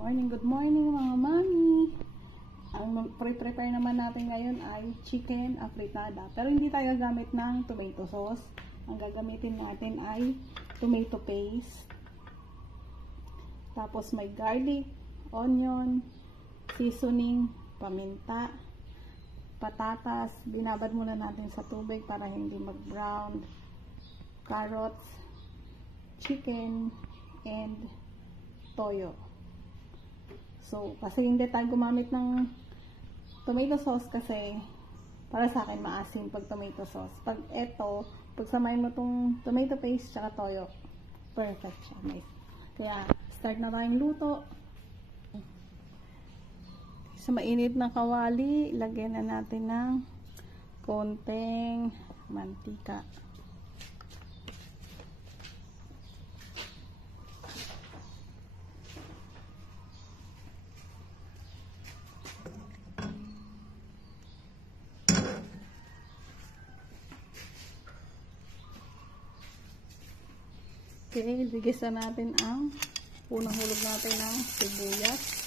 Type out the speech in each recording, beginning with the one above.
Good morning mga mami. Ang prepare naman natin ngayon ay chicken afritada. Pero hindi tayo gagamit ng tomato sauce. Ang gagamitin natin ay tomato paste. Tapos may garlic, onion, seasoning, paminta, patatas. Binabad muna natin sa tubig para hindi mag-brown. Carrots, chicken, and toyo. So, kasi hindi tayo gumamit ng tomato sauce kasi para sa akin maasim pag tomato sauce. Pag eto, pagsamahin mo tong tomato paste tsaka toyo, perfect siya. Nice. Kaya, start na tayong luto. Sa mainit na kawali, lagyan na natin ng konting mantika. Okay, ligis na natin ang unang hulog natin ng sibuyas.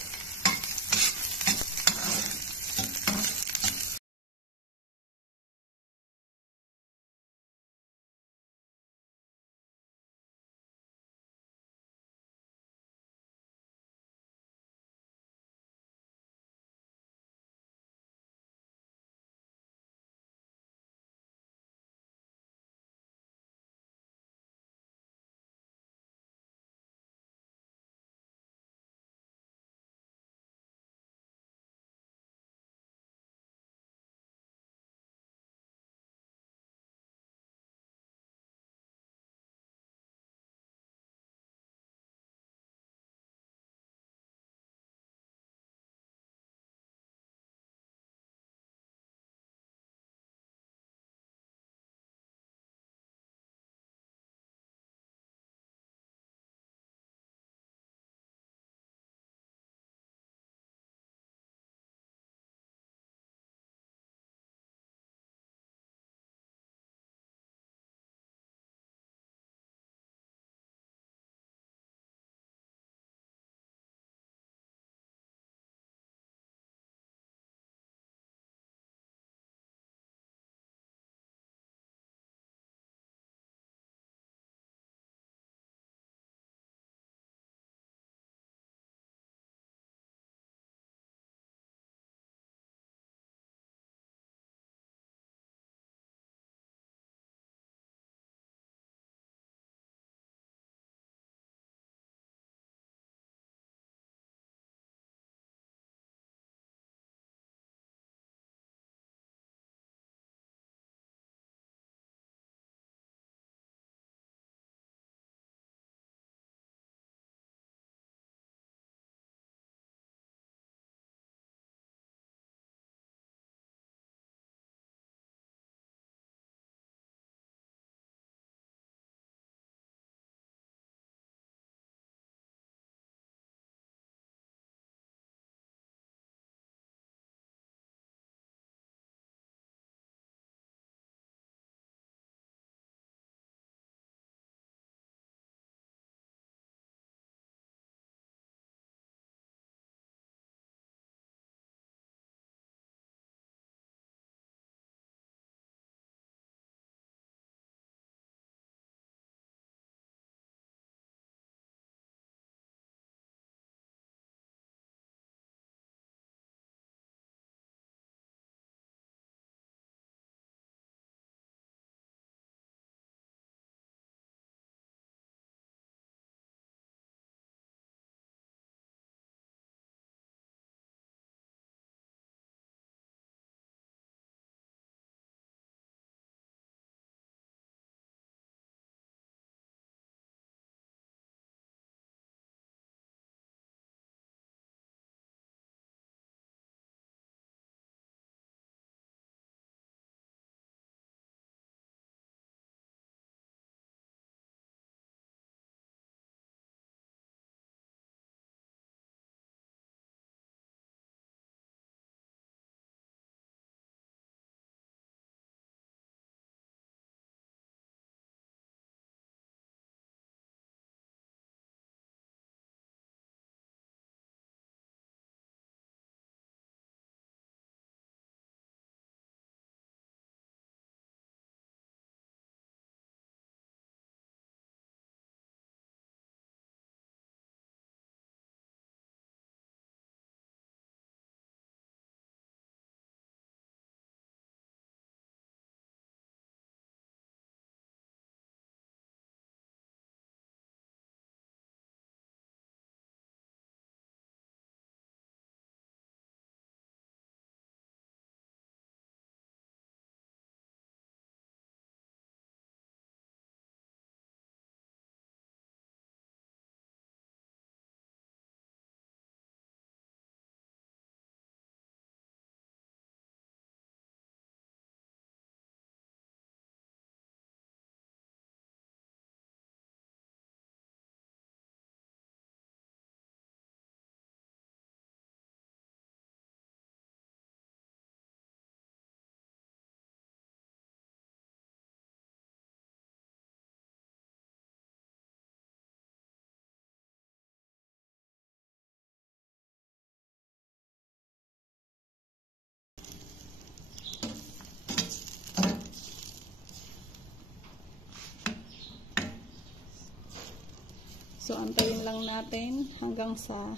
So, antayin lang natin hanggang sa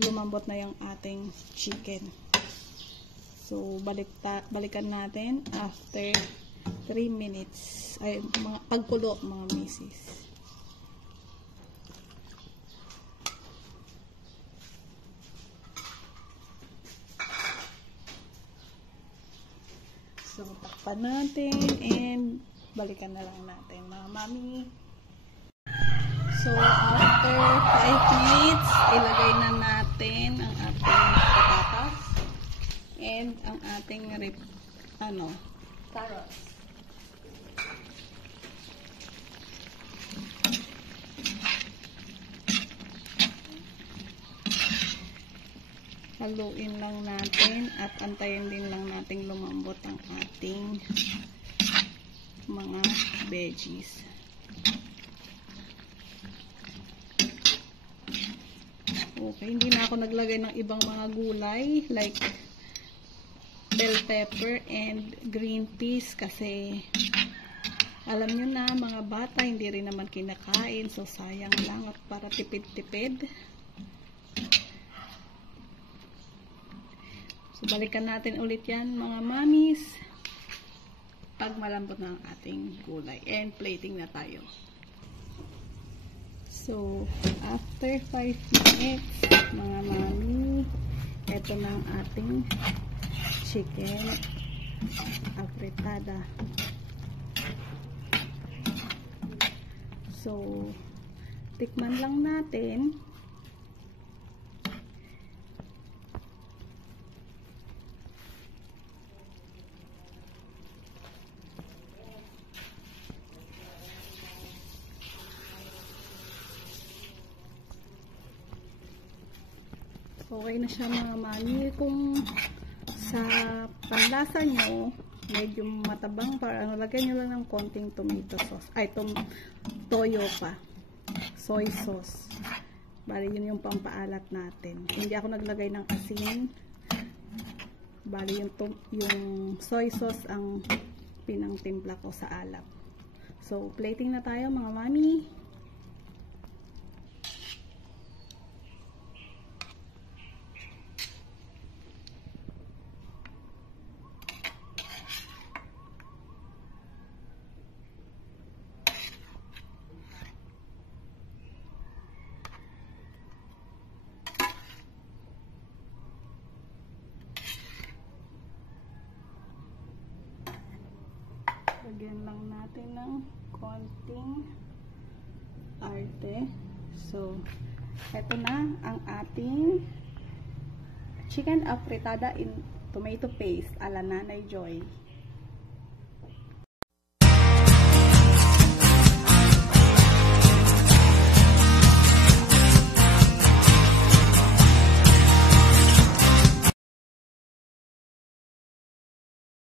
lumambot na yung ating chicken. So, balikan natin after 3 minutes. Ay, mga pagkulo, mga misis. So, takpan natin and balikan na lang natin, mga mami. So, after 5 minutes, ilagay na natin ang ating patatas and ang ating carrots. Haluin lang natin at antayin din lang natin lumambot ang ating mga veggies. Okay, hindi na ako naglagay ng ibang mga gulay like bell pepper and green peas kasi alam nyo na mga bata hindi rin naman kinakain, so sayang lang at para tipid-tipid. So balikan natin ulit yan mga mamis pag malambot na ang ating gulay and plating na tayo. So after 5 minutes mga mami, eto na ang ating chicken afritada. So tikman lang natin. Okay na siya mga mami. Kung sa panlasa nyo medyo matabang, para lagyan nyo lang ng konting tomato sauce, ay toyo pa, soy sauce. Bali yun yung pampaalat natin. Hindi ako naglagay ng asin. Bali yung soy sauce ang pinangtimpla ko sa alap. So plating na tayo mga mami. Lagyan lang natin ng konting arte. So, eto na ang ating chicken afritada in tomato paste ala Nanay Joy.